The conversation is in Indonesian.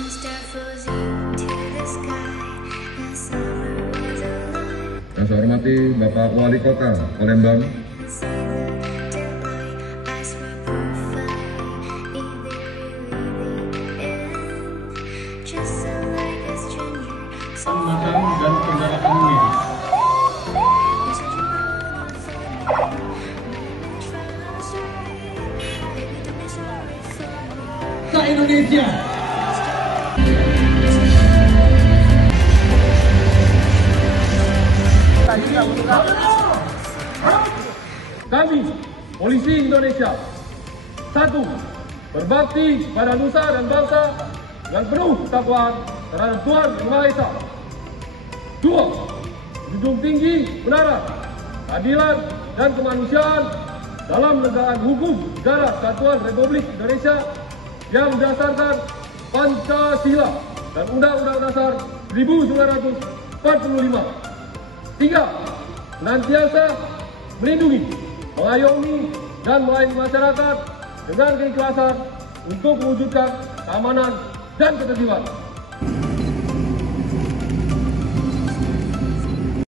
Yang saya hormati Bapak Wali Kota Palembang, Keselamatan dan pendaratan medis. Indonesia. Kami, Polisi Indonesia, 1. Berbakti pada nusa dan bangsa dengan penuh ketakwaan terhadap Tuhan Yang Maha Esa. 2. Menjunjung tinggi kebenaran, keadilan, dan kemanusiaan dalam menegakkan hukum negara Kesatuan Republik Indonesia yang berdasarkan Pancasila dan Undang-Undang Dasar 1945. 3. Senantiasa melindungi, mengayomi, dan melayani masyarakat dengan keikhlasan untuk mewujudkan keamanan dan ketertiban.